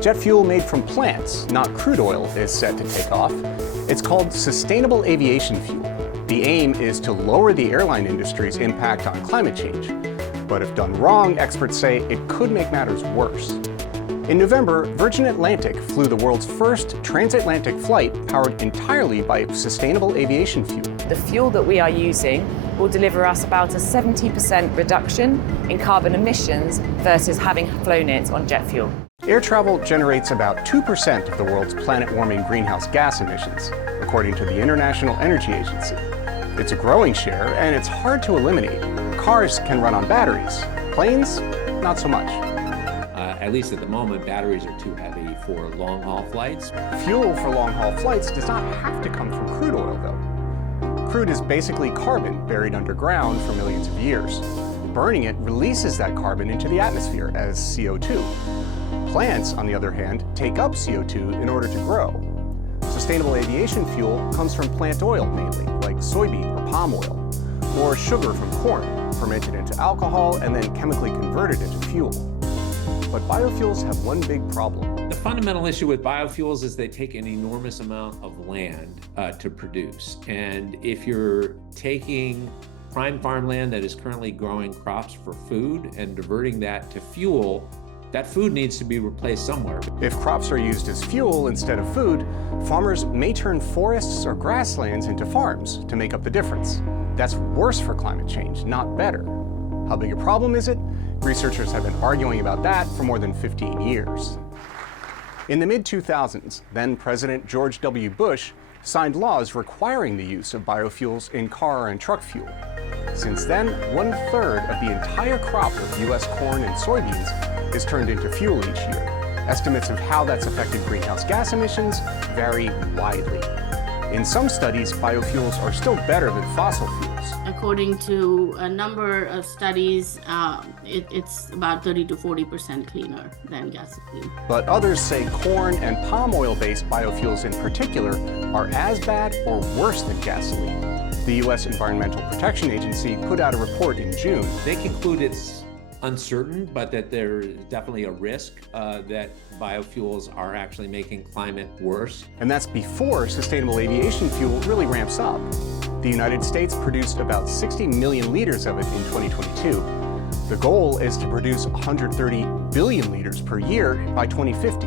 Jet fuel made from plants, not crude oil, is set to take off. It's called sustainable aviation fuel. The aim is to lower the airline industry's impact on climate change. But if done wrong, experts say it could make matters worse. In November, Virgin Atlantic flew the world's first transatlantic flight powered entirely by sustainable aviation fuel. The fuel that we are using will deliver us about a 70% reduction in carbon emissions versus having flown it on jet fuel. Air travel generates about 2% of the world's planet-warming greenhouse gas emissions, according to the International Energy Agency. It's a growing share, and it's hard to eliminate. Cars can run on batteries. Planes, not so much. At least at the moment, batteries are too heavy for long-haul flights. Fuel for long-haul flights does not have to come from crude oil, though. Crude is basically carbon buried underground for millions of years. Burning it releases that carbon into the atmosphere as CO2. Plants, on the other hand, take up CO2 in order to grow. Sustainable aviation fuel comes from plant oil mainly, like soybean or palm oil, or sugar from corn, fermented into alcohol and then chemically converted into fuel. But biofuels have one big problem. The fundamental issue with biofuels is they take an enormous amount of land to produce. And if you're taking prime farmland that is currently growing crops for food and diverting that to fuel, that food needs to be replaced somewhere. If crops are used as fuel instead of food, farmers may turn forests or grasslands into farms to make up the difference. That's worse for climate change, not better. How big a problem is it? Researchers have been arguing about that for more than 15 years. In the mid-2000s, then President George W. Bush signed laws requiring the use of biofuels in car and truck fuel. Since then, 1/3 of the entire crop of U.S. corn and soybeans is turned into fuel each year. Estimates of how that's affected greenhouse gas emissions vary widely. In some studies, biofuels are still better than fossil fuels. According to a number of studies, it's about 30 to 40% cleaner than gasoline. But others say corn and palm oil-based biofuels in particular are as bad or worse than gasoline. The U.S. Environmental Protection Agency put out a report in June. They conclude it's uncertain, but that there is definitely a risk that biofuels are actually making climate worse. And that's before sustainable aviation fuel really ramps up. The United States produced about 60 million liters of it in 2022. The goal is to produce 130 billion liters per year by 2050.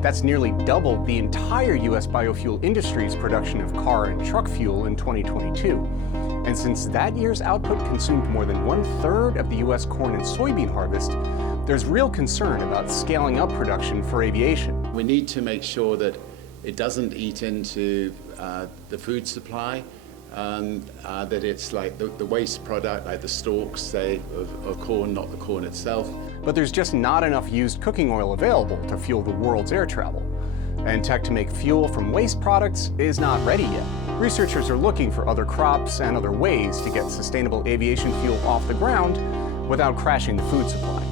That's nearly double the entire U.S. biofuel industry's production of car and truck fuel in 2022. And since that year's output consumed more than 1/3 of the U.S. corn and soybean harvest, there's real concern about scaling up production for aviation. We need to make sure that it doesn't eat into the food supply, that it's like the waste product, like the stalks, say, of corn, not the corn itself. But there's just not enough used cooking oil available to fuel the world's air travel. And tech to make fuel from waste products is not ready yet. Researchers are looking for other crops and other ways to get sustainable aviation fuel off the ground without crashing the food supply.